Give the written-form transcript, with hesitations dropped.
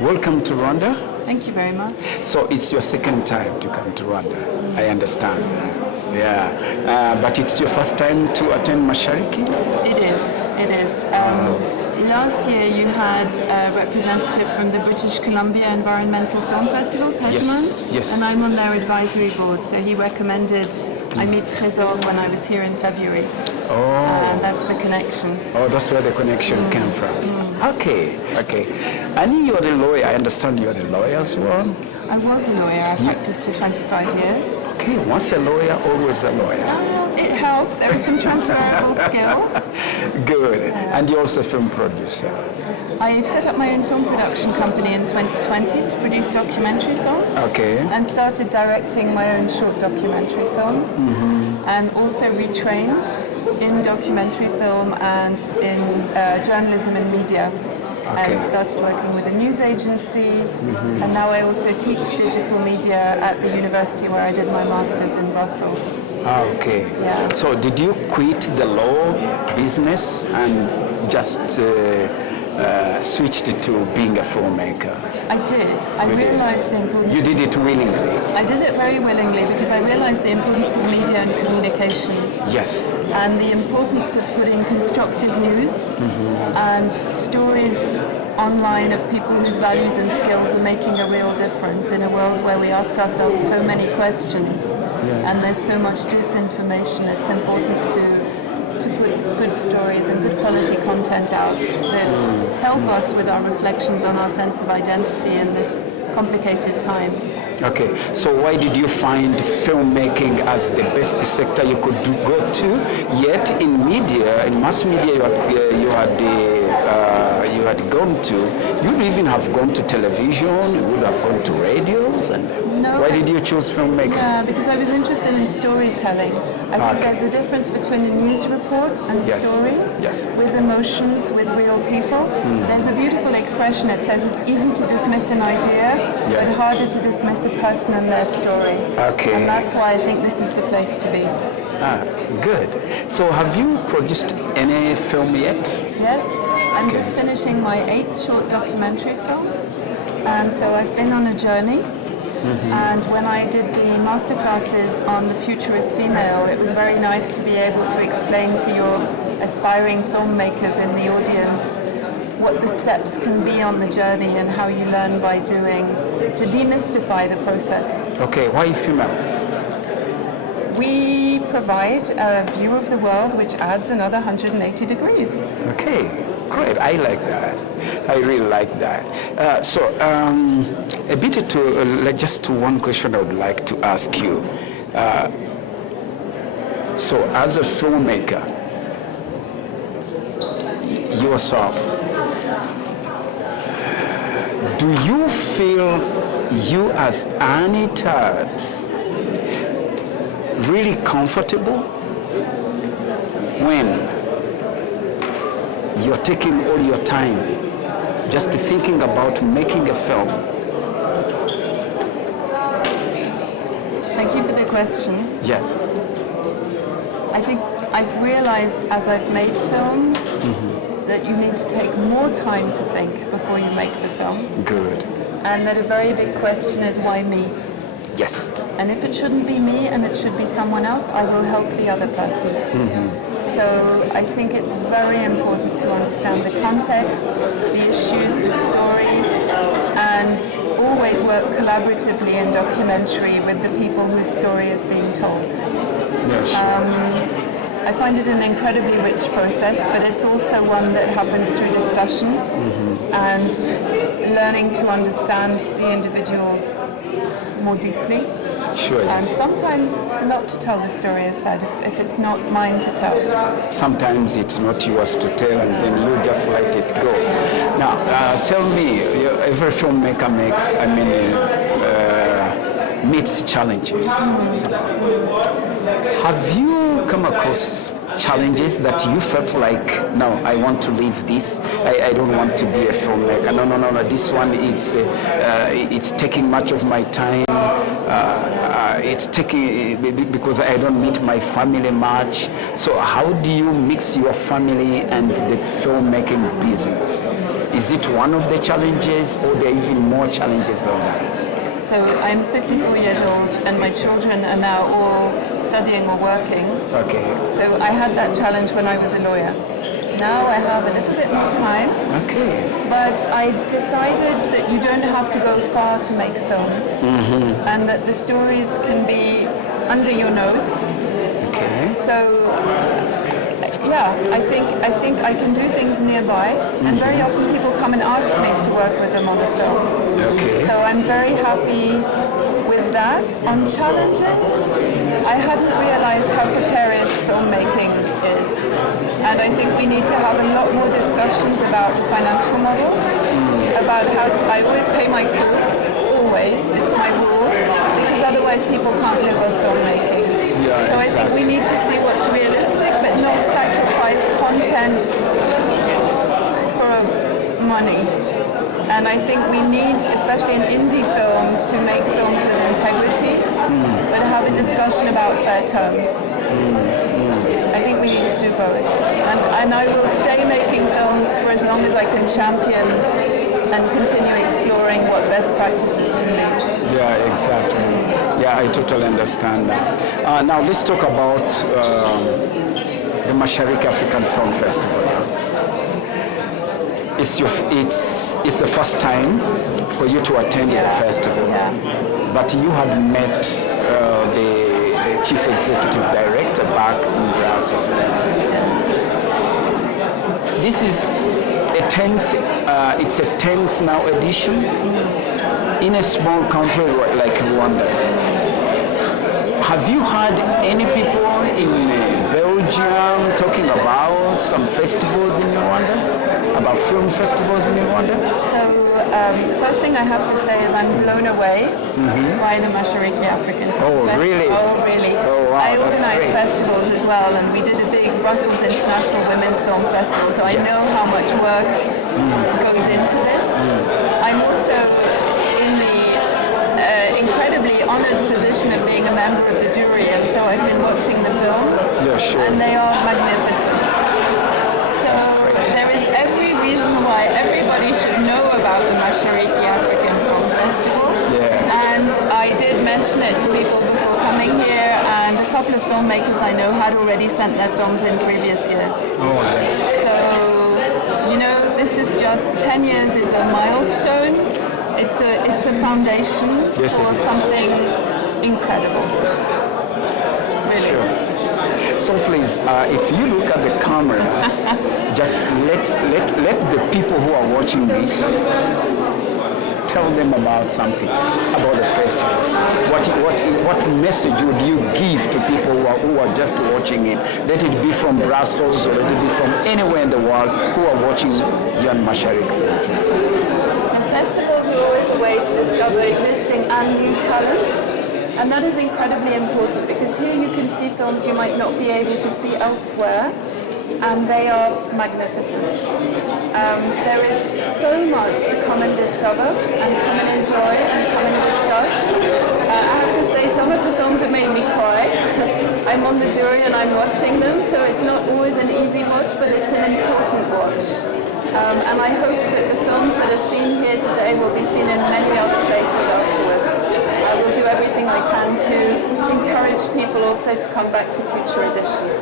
Welcome to Rwanda. Thank you very much. So it's your second time to come to Rwanda, I understand. Yeah, but it's your first time to attend Mashariki? It is. Last year you had a representative from the British Columbia Environmental Film Festival, Pejman, yes. And I'm on their advisory board, so he recommended I meet Tresor when I was here in February. And that's the connection. Oh, that's where the connection came from. Okay. And you're a lawyer. I understand you're a lawyer as well. I was a lawyer. I practiced for 25 years. Okay, once a lawyer, always a lawyer. It helps. There are some transferable skills. Good. And you're also a film producer. I've set up my own film production company in 2020 to produce documentary films. Okay. And started directing my own short documentary films. And also retrained in documentary film and in journalism and media. Okay. And started working with a news agency. And now I also teach digital media at the university where I did my master's in Brussels. Okay. Yeah. So did you quit the law business and just switched to being a filmmaker? I did. I realized the importance. You did it willingly? I did it very willingly because I realized the importance of media and communications. Yes. And the importance of putting constructive news and stories online of people whose values and skills are making a real difference in a world where we ask ourselves so many questions and there's so much disinformation. It's important to put good stories and good quality content out that help us with our reflections on our sense of identity in this complicated time. Okay, so why did you find filmmaking as the best sector you could go to? Yet in media, in mass media, you had gone to. You would even have gone to television. You would have gone to radios. And no, why did you choose filmmaking? Yeah, because I was interested in storytelling. I think there's a difference between a news report and stories with emotions, with real people. There's a beautiful expression. It says it's easy to dismiss an idea, but harder to dismiss a person and their story. Okay. And that's why I think this is the place to be. Good. So have you produced any film yet? Yes, I'm just finishing my 8th short documentary film. And so I've been on a journey. And when I did the masterclasses on The Future is Female, it was very nice to be able to explain to your aspiring filmmakers in the audience what the steps can be on the journey and how you learn by doing, to demystify the process. Okay, why female? We provide a view of the world which adds another 180 degrees. Okay, great. I like that. I really like that. A bit to just to one question I would like to ask you. So, as a filmmaker, yourself, do you feel you as Annie Tubbs really comfortable when you're taking all your time just thinking about making a film? Thank you for the question. Yes. I think I've realized as I've made films that you need to take more time to think before you make the film. Good. And that a very big question is, why me? Yes. And if it shouldn't be me and it should be someone else, I will help the other person. So I think it's very important to understand the context, the issues, the story, and always work collaboratively in documentary with the people whose story is being told. Yes. I find it an incredibly rich process, but it's also one that happens through discussion and learning to understand the individuals more deeply. Sure. And sometimes not to tell the story as said, if it's not mine to tell. Sometimes it's not yours to tell, and then you just let it go. Now, tell me, every filmmaker meets challenges. Have you come across challenges that you felt like, no, I want to leave this, I don't want to be a filmmaker, no, this one, it's taking much of my time, it's taking, because I don't meet my family much. So how do you mix your family and the filmmaking business? Is it one of the challenges, or there are even more challenges than that? So I'm 54 years old and my children are now all studying or working. Okay. So I had that challenge when I was a lawyer. Now I have a little bit more time. Okay. But I decided that you don't have to go far to make films, and that the stories can be under your nose. Okay. So yeah, I think I can do things nearby, and very often people come and ask me to work with them on a film. Okay. So I'm very happy with that. On challenges, I hadn't realized how precarious filmmaking is, and I think we need to have a lot more discussions about the financial models, about how to, I always pay my crew, always, it's my rule, because otherwise people can't live off filmmaking. Yeah, so exactly. I think we need to see what's realistic, but not sacrifice content for money. And I think we need, especially in indie film, to make films with integrity, but have a discussion about fair terms. I think we need to do both. And I will stay making films for as long as I can champion and continue exploring what best practices can be. Yeah, exactly. Yeah, I totally understand that. Now let's talk about the Mashariki African Film Festival. It's the first time for you to attend the festival, but you had met the chief executive director back in Brussels. This is a 10th. It's a 10th now edition in a small country like Rwanda. Have you had any people in Belgium talking about some festivals in Rwanda? About film festivals in Rwanda? So, first thing I have to say is I'm blown away by the Mashariki African Film Festival. Really? Oh, really? Oh, wow, I that's organize great. festivals as well, and we did a big Brussels International Women's Film Festival, so I know how much work goes into this. I'm also in the incredibly honored position of being a member of the jury, and so I've been watching the films, and they are magnificent. So there is every reason why everybody should know about the Mashariki African Film Festival. And I did mention it to people before coming here, and a couple of filmmakers I know had already sent their films in previous years. Oh, yes. So, you know, this is just 10 years is a milestone. It's a foundation for something incredible. Really. Sure. So please, if you look at the camera, just let the people who are watching this tell them about something, about the festivals. What message would you give to people who are just watching it? Let it be from Brussels or let it be from anywhere in the world who are watching Young Mashariki Film Festival. So festivals are always a way to discover existing and new talent. And that is incredibly important because here you can see films you might not be able to see elsewhere, and they are magnificent. There is so much to come and discover and come and enjoy and come and discuss. I have to say some of the films have made me cry. I'm on the jury and I'm watching them, so it's not always an easy watch, but it's an important watch. And I hope that the films that are seen here today will be seen in many other places afterwards. I will do everything I can to encourage people also to come back to future editions.